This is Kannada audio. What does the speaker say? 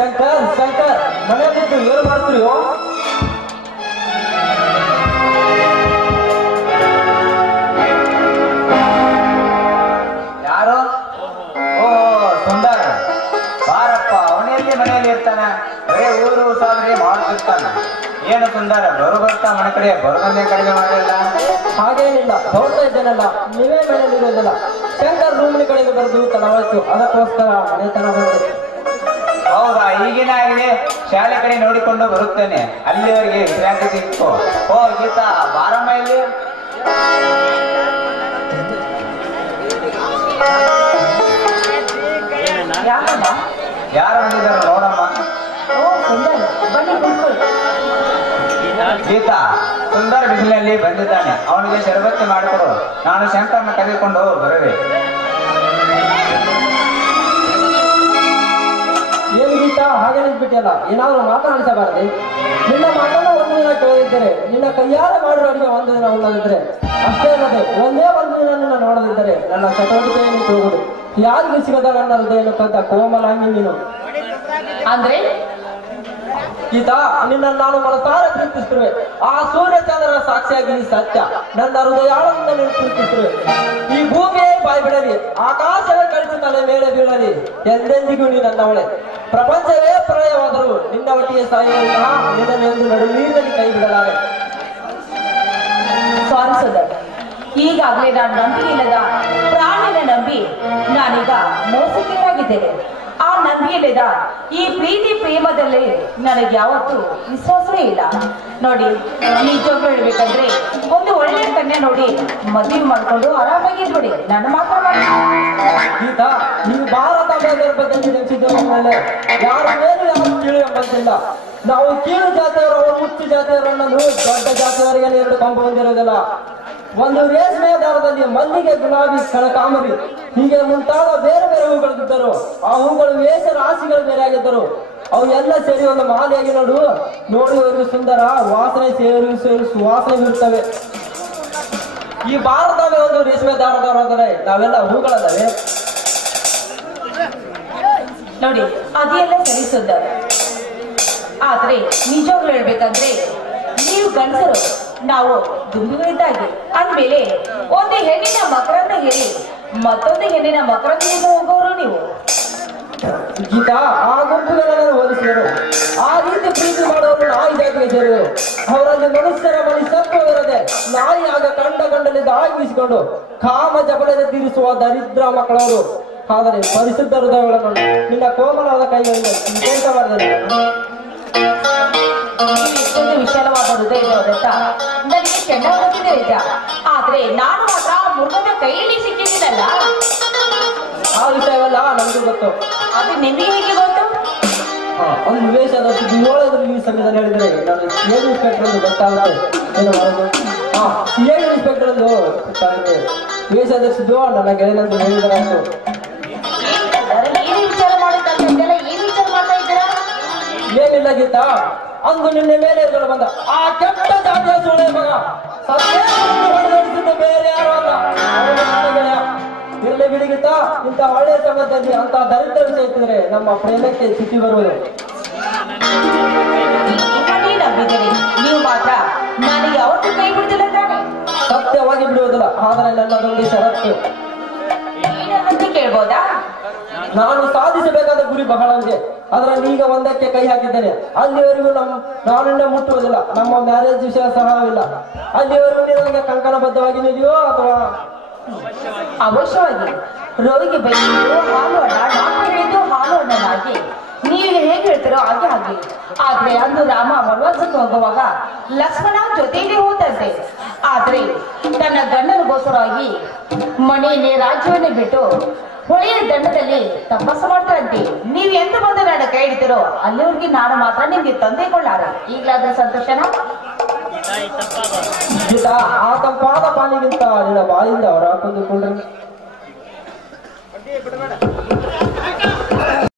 ಶಂಕರ್ ಶಂಕರ್ ಮನೆಯಲ್ಲಿದ್ದು ಏನು ಮಾಡ್ತೀರಿ? ಯಾರು? ಓ ಸುಂದರ. ಬಾರಪ್ಪ ಅವನೆಯಲ್ಲಿ ಮನೆಯಲ್ಲಿ ಇರ್ತಾನ. ಬರೇ ಊರು ಸಾದ್ರೆ ಮಾಡ್ತಿರ್ತಾನ. ಏನು ಸುಂದರ, ಬರು ಬರ್ತಾ ಮನೆ ಕಡೆ ಬರೋದನ್ನೇ ಕಡಿಮೆ ಮಾಡಿಲ್ಲ? ಹಾಗೇನಿಲ್ಲ, ನೋಡ್ತಾ ಇದ್ದೇನಲ್ಲ, ನೀವೇ ಮನೆಯಲ್ಲಿ ಇರೋದಿಲ್ಲ. ಶಂಕರ್ ರೂಮಿನ ಕಡೆಗೆ ಬರೆದು ತಡವಾಯ್ತು ಅದಕ್ಕೋಸ್ಕರ ಮನೆತನ ಬಂದೆ. ಹೌದಾ? ಈಗಿನ ಆಗಿದೆ ಶಾಲೆ ಕಡೆ ನೋಡಿಕೊಂಡು ಬರುತ್ತೇನೆ. ಅಲ್ಲಿವರೆಗೆ ವಿಶ್ರಾಂತಿ ಸಿಕ್ಕು. ಓ ಗೀತಾ ಬಾರಮ್ಮ ಇಲ್ಲಿ ಯಾರು ಬಂದಿದ್ದಾರೆ ನೋಡಮ್ಮ ಗೀತಾ ಸುಂದರ ಬಿಸಿಲಲ್ಲಿ ಬಂದಿದ್ದಾನೆ. ಅವನಿಗೆ ಶರಬತ್ತು ಮಾಡಿಕೊಡು. ನಾನು ಶಂಕರ್ನ ಕರೆದುಕೊಂಡು ಗೀತಾ ಹಾಗೆ ನಿಂತ್ಬಿಟ್ಟಿಯಲ್ಲ ಏನಾದ್ರೂ ಮಾತನಾಡಿಸಬಾರದೆ ನಿನ್ನ ಮಾತನ್ನ ಒಂದು ದಿನ ಕೇಳದಿದ್ದರೆ ನಿನ್ನ ಕೈಯಾರೆ ಮಾಡಿರೋ ಅಡಿಗೆ ಒಂದು ದಿನ ಅಷ್ಟೇ ಅಲ್ಲದೆ ಒಂದೇ ಒಂದು ದಿನ ನಿನ್ನ ನೋಡದಿದ್ದರೆ ನನ್ನ ಚಟುವಟಿಕೆಯನ್ನು ಹೋಗುದು ಯಾರಿಗೆ ಸಿಗದ ನನ್ನ ಹೃದಯ ಕದ್ದ ಕೋಮಲಾಂಗಿ ನೀನು. ಅಂದ್ರೆ? ಗೀತಾ ನಿನ್ನ ನಾನು ಮನಸಾರ ಪ್ರೀತಿಸುವೆ. ಆ ಸೂರ್ಯ ಚಂದ್ರನ ಸಾಕ್ಷಿಯಾಗಿ ನೀ ಸತ್ಯ. ನನ್ನ ಹೃದಯಾಳದಿಂದ ನೀನು ಈ ಭೂಮಿಯೇ ಬಾಯ್ಬಿಡಲಿ. ಆಕಾಶವೇ ಕಳಿಸಿ ತಲೆ ಮೇಲೆ ಬೀಳಲಿ. ಎಂದೆಂದಿಗೂ ನೀ ನನ್ನವಳೆ. ಪ್ರಪಂಚವೇ ಪ್ರಳಯವಾದರೂ ನಿನ್ನ ಒಟ್ಟಿಗೆ ಸಾಯುವಂತಹ ನಡು ನೀರಿನಲ್ಲಿ ಕೈ ಬಿಡಲಾರೆ. ಈಗಾಗಲೇ ನಾನು ನಂಬಿಕೆ ಇಲ್ಲದ ಪ್ರಾಣಿನ ನಂಬಿ ನಾನೀಗ ಮೋಸಕ್ಕಿರಾಗಿದ್ದೇನೆ ಆ ನಂಬಿಕೆಯಿಲ್ಲದ ಈ ಪ್ರೀತಿ ಪ್ರೇಮದಲ್ಲಿ ನನಗೆ ಯಾವತ್ತೂ ವಿಶ್ವಾಸವೇ ಇಲ್ಲ. ನೋಡಿ, ನಿಜವಾಗ್ಲೂ ಹೇಳ್ಬೇಕಂದ್ರೆ ಒಂದು ಒಳ್ಳೆಯ ಕನ್ಯೆ ನೋಡಿ ಮದುವೆ ಮಾಡ್ಕೊಂಡು ಆರಾಮಾಗಿದ್ಬಿಡಿ ನನ್ನ ಮಾತ್ರ ಮಾಡಿ ಗೀತಾ ನೀವು ಭಾರತ ಬಗ್ಗೆ ಮೇಲೆ ಯಾರ ಮೇಲೂ ಯಾರು ಕೀಳು ಎಂಬಂತಿಲ್ಲ. ನಾವು ಕೀಳು ಜಾತಿಯವರು, ಅವರು ಹುಚ್ಚು ಜಾತಿಯವರು ಅನ್ನೋದು ದೊಡ್ಡ ಜಾತಿಯವರಿಗೆ ಎರಡು ಕಂಬ ಹೊಂದಿರೋದಿಲ್ಲ. ಒಂದು ರೇಷ್ಮೆ ದಾರದಲ್ಲಿ ಮಲ್ಲಿಗೆ ಗುಲಾಬಿ ಕಾಮರಿ ಹೀಗೆ ಮುಂತಾದ ಬೇರೆ ಬೇರೆ ಹೂಗಳಿದ್ದರು ಆ ಹೂಗಳು ವೇಷ ರಾಶಿಗಳು ಬೇರೆ ಆಗಿದ್ದರು. ಅವು ಎಲ್ಲ ಸೇರಿ ಒಂದು ಮಾಲೆಯಾಗಿ ನೋಡು. ನೋಡುವವರಿಗೆ ಸುಂದರ ವಾಸನೆ ಸೇರಿ ಸೇರಿ ಸುವಾಸನೆ ಬೀರುತ್ತವೆ. ಈ ಭಾರತವೇ ಒಂದು ರೇಷ್ಮೆ ದಾರದವರಾದರೆ ನಾವೆಲ್ಲ ಹೂಗಳಲ್ಲವೇ? ನೋಡಿ, ಅದೆಲ್ಲ ಸರಿ ಸುದ್ದ. ಆದ್ರೆ ನಿಜವಾಗ್ಲೂ ಹೇಳ್ಬೇಕಂದ್ರೆ, ನೀವು ಗಂಡಸರು, ನಾವು ದುಂಬಿಗಳಿದ್ದಾಗೆ ಅಂದ್ಮೇಲೆ ಒಂದು ಹೆಣ್ಣಿನ ಮಕರಂದ ಹೇಳಿ, ಮತ್ತೊಂದು ಹೆಣ್ಣಿನ ಮಕರಂದದಿಂದ ಹೋಗೋರು ನೀವು. ಗೀತಾ, ಆ ಗುಂಪುಗಳನ್ನು ಹೋಲಿಸಿದರು ಆ ರೀತಿ ಪ್ರೀತಿ ಮಾಡೋರು ನಾಯಿ ಜಾತಿಗೆ ಸೇರಿದರು ಅವರಲ್ಲಿ ಮನುಷ್ಯರ ಮನುಷ್ಯತ್ವವಿರದೆ ನಾಯಿ ಆಗ ಕಂಡ ಗಂಡನಿಂದ ಆಗಿಸಿಕೊಂಡು ಕಾಮ ಜಬಲದ ತೀರಿಸುವ ದರಿದ್ರ ಮಕ್ಕಳವರು. ಆದರೆ ಪರಿಶುದ್ಧ ಹೃದಯಗಳನ್ನು ನಿನ್ನ ಕೋಮಲವಾದ ಕೈಗಳಿಂದ ವಿಶೇಷವಾದ ಇಷ್ಟೊಂದು ವಿಶಾಲವಾದ ನನಗೆ ಆದ್ರೆ ನಾನು ಮಾತ್ರ ಮೃಗದ ಕೈಯಲ್ಲಿ ಸಿಕ್ಕಿದ್ದೀನಲ್ಲ. ಆ ವಿಷಯವೆಲ್ಲ ನಮಗೂ ಗೊತ್ತು. ಅದು ನಿಮಗೆ ಹೇಗೆ ಗೊತ್ತು? ಒಂದು ಏಳರಲ್ಲಿ ಹೇಳಿದರೆ ನಾನು ಇನ್ಸ್ಪೆಕ್ಟರ್ ಎಂದು ಗೊತ್ತಾಗುತ್ತೆ. ಏನು ಮಾಡೋದು? ಹಾ. ಐ ಇನ್ಸ್ಪೆಕ್ಟರ್ ಎಂದು ವೇಷ ಧರಿಸಿದ್ದು ನನ್ನ ಹೇಳಿದರಾಯ್ತು ಏನಿಲ್ಲ ಅಂದು ನಿನ್ನೆ ಮೇಲೆ ಎದುರು ಬಂದ. ಆ ಕೆಟ್ಟ ಜಾತಿಯ ಸುಳೆ ಮಗ ಬೇರೆ ಯಾರು ಅಲ್ಲ. ಇರಲಿ ಬಿಡಿ ಗೀತಾ ಇಂಥ ಒಳ್ಳೆಯ ಸಮಯದಲ್ಲಿ ಅಂತ ದರಿದ್ರ ವಿಷಯ ಇಟ್ಟಿದ್ರೆ ನಮ್ಮ ಪ್ರೇಮಕ್ಕೆ ಸ್ಥಿತಿ ಬರುವುದು. ನೀವು ಮಾತ್ರ ನನಗೆ ಯಾವತ್ತೂ ಕೈ ಬಿಡ್ತಿಲ್ಲ ತಾನೆ? ಸತ್ಯವಾಗಿ ಬಿಡುವುದಿಲ್ಲ. ಆದರೆ ನನ್ನದೊಂದು ಷರತ್ತು. ಕೇಳ್ಬೋದಾ? ನಾನು ಸಾಧಿಸಬೇಕಾದ ಗುರಿ ಬಹಳ ಇದೆ ಅದರಲ್ಲಿ ಈಗ ಒಂದಕ್ಕೆ ಕೈ ಹಾಕಿದ್ದೇನೆ. ಅಲ್ಲಿವರೆಗೂ ನಮ್ಮ ನಾನಿನ್ನ ಮುಟ್ಟುವುದಿಲ್ಲ. ನಮ್ಮ ಮ್ಯಾರೇಜ್ ವಿಷಯ ಸಹ ಇಲ್ಲ. ಅಲ್ಲಿವರೆಗೂ ನೀನು ನನಗೆ ಕಂಕಣಬದ್ಧವಾಗಿ ನಿಲ್ಲಿಯೋ ಅಥವಾ? ಅವಶ್ಯವಾಗಿ. ರೋಗಿಗೆ ಬೈದು ಹಾಲು ಹೇಳಿದ್ದು ಹಾಲು ನೀವು ಹೇಗೆ ಹೇಳ್ತೀರೋ ಹಾಗೆ ಹಾಗೆ ಆದ್ರೆ ಅಂದು ರಾಮ ವನವಾಸಕ್ಕೆ ಹೋಗುವಾಗ ಲಕ್ಷ್ಮಣ ಜೊತೆಯಲ್ಲಿ ಹೋದಂತೆ. ಆದ್ರೆ ತನ್ನ ಗಂಡನಗೋಸ್ಕರವಾಗಿ ಮನೆಯಲ್ಲಿ ರಾಜ್ಯವನ್ನೇ ಬಿಟ್ಟು ಹೊಳೆಯ ದಂಡದಲ್ಲಿ ತಪಸ್ಸು ಮಾಡ್ತಾ ಇದ್ದಿ. ನೀವ್ ಎಂತ ಬಂದು ನನ್ನ ಕೈ ಹಿಡಿತಿರೋ, ಅಲ್ಲಿವರೆಗೆ ನಾನು ಮಾತ್ರ ನಿಮ್ಗೆ ತಂದೆ ಕೊಳ್ಳಾರ ಈಗಲಾದ ಸಂತೋಷನ ಆ ತಂಪಾದ ಪಾಲಿಗಿಂತ ನಿನ್ನ ಬಾಯಿಂದ ಹೊರ ಕೊಂದುಕೊಂಡ್ರೆ.